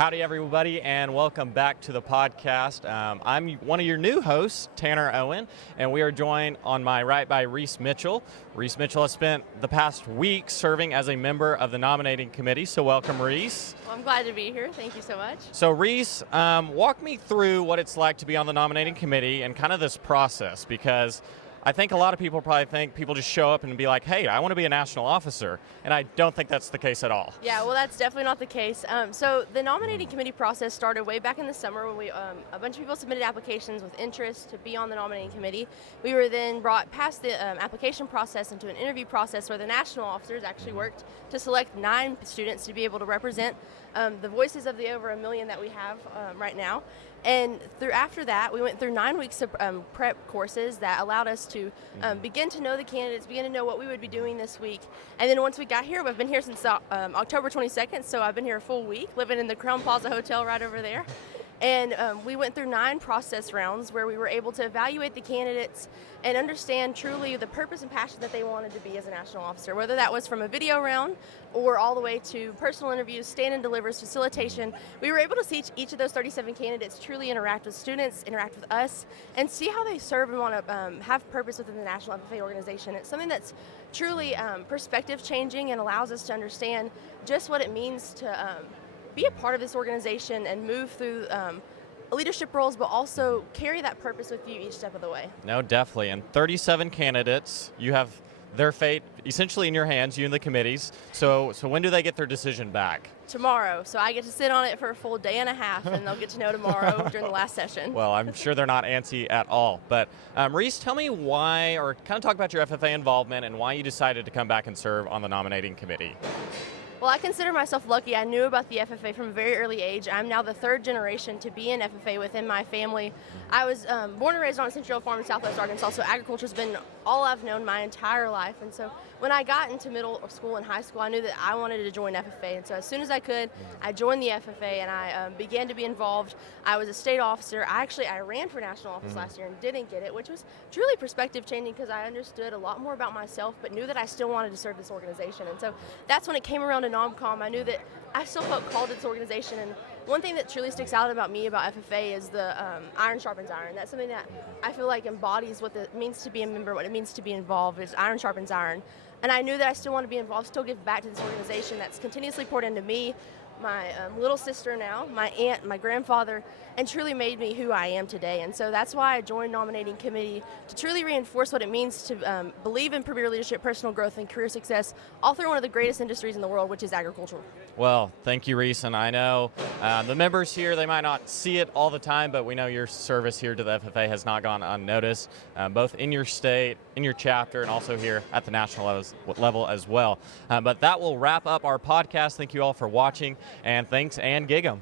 Howdy, everybody, and welcome back to the podcast. I'm one of your new hosts, Tanner Owen, and we are joined on my right by Reese Mitchell. Reese Mitchell has spent the past week serving as a member of the nominating committee, so welcome, Reese. Well, I'm glad to be here. Thank you so much. So, Reese, walk me through what it's like to be on the nominating committee and kind of this process, because I think a lot of people probably think people just show up and be like, hey, I want to be a national officer, and I don't think that's the case at all. Yeah, well, that's definitely not the case. So the nominating committee process started way back in the summer when a bunch of people submitted applications with interest to be on the nominating committee. We were then brought past the application process into an interview process where the national officers actually worked to select 9 students to be able to represent the voices of the over 1 million that we have right now. And after that, we went through 9 weeks of prep courses that allowed us to begin to know the candidates, begin to know what we would be doing this week. And then once we got here, we've been here since October 22nd, so I've been here a full week, living in the Crown Plaza Hotel right over there. And we went through 9 process rounds where we were able to evaluate the candidates and understand truly the purpose and passion that they wanted to be as a national officer, whether that was from a video round or all the way to personal interviews, stand and delivers, facilitation. We were able to see each of those 37 candidates truly interact with students, interact with us, and see how they serve and want to have purpose within the National FFA organization. It's something that's truly perspective changing and allows us to understand just what it means to be a part of this organization and move through leadership roles, but also carry that purpose with you each step of the way. No, definitely. And 37 candidates, you have their fate essentially in your hands, you and the committees. So when do they get their decision back? Tomorrow. So I get to sit on it for a full day and a half, and they'll get to know tomorrow during the last session. Well, I'm sure they're not antsy at all. But Reese, tell me why, or kind of talk about your FFA involvement and why you decided to come back and serve on the nominating committee. Well, I consider myself lucky. I knew about the FFA from a very early age. I'm now the 3rd generation to be in FFA within my family. I was born and raised on a Central Farm in Southwest Arkansas, so agriculture's been all I've known my entire life. And so when I got into middle school and high school, I knew that I wanted to join FFA. And so as soon as I could, I joined the FFA and I began to be involved. I was a state officer. I ran for national office last year and didn't get it, which was truly perspective changing because I understood a lot more about myself, but knew that I still wanted to serve this organization. And so that's when it came around to NOMCOM. I knew that I still felt called to this organization, and one thing that truly sticks out about me about FFA is the iron sharpens iron. That's something that I feel like embodies what it means to be a member, what it means to be involved, is iron sharpens iron. And I knew that I still want to be involved, still give back to this organization that's continuously poured into me, my little sister now, my aunt, my grandfather, and truly made me who I am today. And so that's why I joined nominating committee, to truly reinforce what it means to believe in premier leadership, personal growth, and career success, all through one of the greatest industries in the world, which is agricultural. Well, thank you, Reese. And I know the members here, they might not see it all the time, but we know your service here to the FFA has not gone unnoticed, both in your state, in your chapter, and also here at the national level as well. But that will wrap up our podcast. Thank you all for watching, and thanks, and gig 'em.